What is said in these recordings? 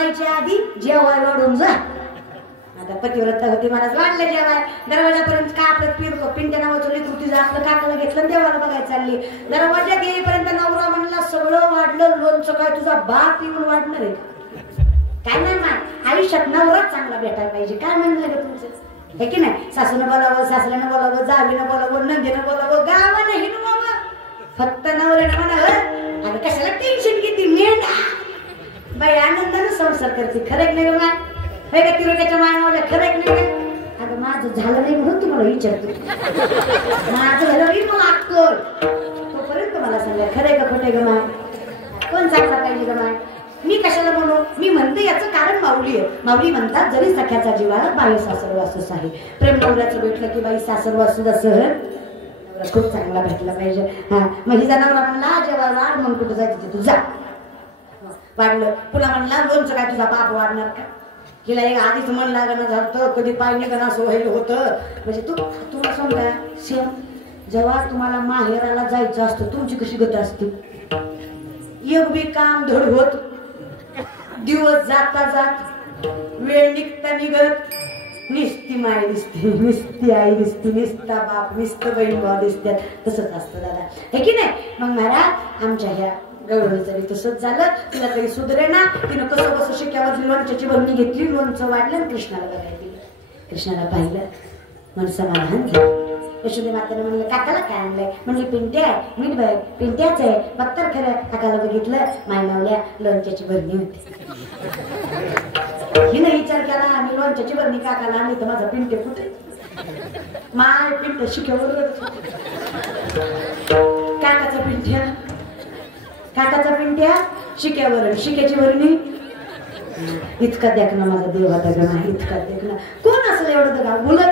आवरायच्या आधी जेवाय वाढून जा. आता पतिव्रता होती मला वाढलं जेवाय दरवाजापर्यंत का आपलं पिंट्या नावाचं लेकरू तिचं आपलं काकाला घेतलं देवाला बघायला चालली. दरवाजात येईपर्यंत नवरा म्हणला सगळं वाढलं लोणचं काय तुझा बाप येऊन वाढणार आहे काय नाही मा आयुष्यात नवराच चांगला भेटायला पाहिजे काय म्हणलं ग तुमचं हे की नाही. सासूनं बोलावं सासऱ्यानं बोलावं जावीनं बोलावं नंदीनं बोलावं गावानं हिंडवावं फक्त नवऱ्यानं म्हणावं अगं कशाला टेन्शन घेते मेंढा बाई आनंदानं संसार करते खरं नाही माय हे का तिरोट्याच्या मायनावल्या खरं नाही का. अगं माझं झालं नाही म्हणून तुम्हाला विचारतो माझं झालं की मग अक्कल तोपर्यंत मला सांगा खरंय का खोटे ग माय कोण चांगला पाहिजे ग माय. मी कशाला म्हणू मी म्हणते याचं कारण माऊली आहे. माऊली म्हणतात जरी सख्याचा जीवाला बाई सासर वासूस आहे. प्रेम नवऱ्याचं भेटलं की बाई सासर वासूस असं खूप चांगला भेटला पाहिजे. हा मग हिचा नवरा म्हणला जेव्हा वाढ म्हणून कुठं जायचं तू जा वाढलं पुन्हा म्हणला लोणचं काय तुझा बाप वाढणार का. हिला एक आधीच मन लागणं झालं कधी पाय निघणं असं व्हायला होतं म्हणजे तुला समजा सेम जेव्हा तुम्हाला माहेराला जायचं असतं तुमची कशी गत असते. एक बी काम धड होत दिवस जाता जात वेळ निघता निघत निस्ती माय दिसते निस्ती आई दिसते निस्ता बाप निस्त बहीण भाव दिसतात तसंच असतं दादा हे की नाही. मग महाराज आमच्या ह्या गौरवीचं बी तसंच झालं. तिला तरी सुधरे ना तिनं कसं कसं शिक्यावर लोणच्याची बरणी घेतली लोणचं वाढलं कृष्णाला बघायला दिलं. कृष्णाला पाहिलं मन समाधान झालं. यशोदे मातेने म्हणलं काकाला काय आणलंय म्हणले पिंट्या आहे मीठ बाई पिंट्याच आहे पत्तर खरं काकाला बघितलं माय मावल्या लोणच्याची बरणी होती. हिनं विचार केला आम्ही लोणच्याची बरणी काकाला आणली तर माझा पिंटे कुठे माय पिंट शिक्यावर काकाचा पिंट्या शिक्यावर शिक्याची बरणी इतका देखना माझा देव आता गणा इतका देखना कोण असलं एवढं दगा मुलं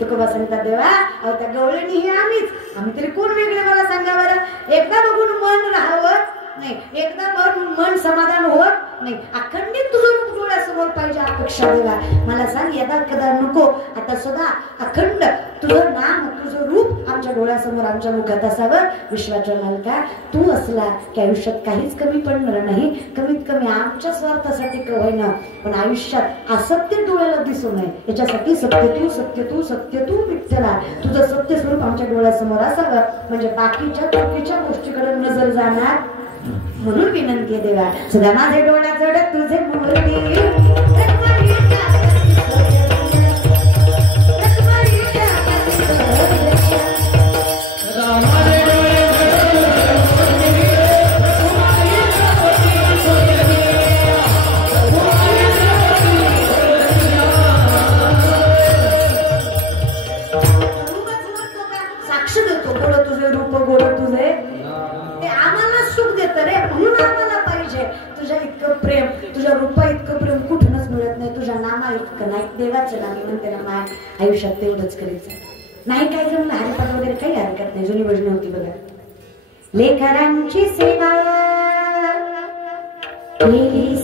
तुका बसंता देवा अहो त्या गवळणी ही आम्ही तरी कोण वेगळे मला सांगा बरं. एकदा बघून मन राहावं नाही एकदा बघून मन समाधान होत नाही. अखंडित तुझं रूप डोळ्यासमोर पाहिजे अपेक्षा देवा मला सांग यदा कदा नको आता सुद्धा अखंड तुझं नाम तुझं रूप आमच्या डोळ्यासमोर आमच्या मुखात असावं. विश्वाच्या मालका तू असला की आयुष्यात काहीच कमी पडणार नाही. कमीत कमी आमच्या स्वार्थासाठी होईना पण आयुष्यात असत्य डोळ्याला दिसू नये याच्यासाठी सत्य तू विठ्ठला तुझं सत्य स्वरूप आमच्या डोळ्यासमोर असावं म्हणजे बाकीच्या चुकीच्या गोष्टीकडे नजर जाणार म्हणून विनंती देवा सदा माझे डोळ्याजवळ तुझे मूर्ती साक्ष देतो गोड तुझे रूप गोड तुझे ते आम्हाला सुख देत रे म्हणून आम्हाला पाहिजे तुझ्या इतकं प्रेम तुझ्या रूपा इतकं प्रेम कुठूनच मिळत नाही. तुझ्या नामा इतकं नाही देवाचं नाम म्हणते ना माय आयुष्यात तेवढंच करायचं नाही काय जमलं हरिपाठ वगैरे काही हरकत नाही. जुनी भजन होती बघा लेकरांची सेवा केली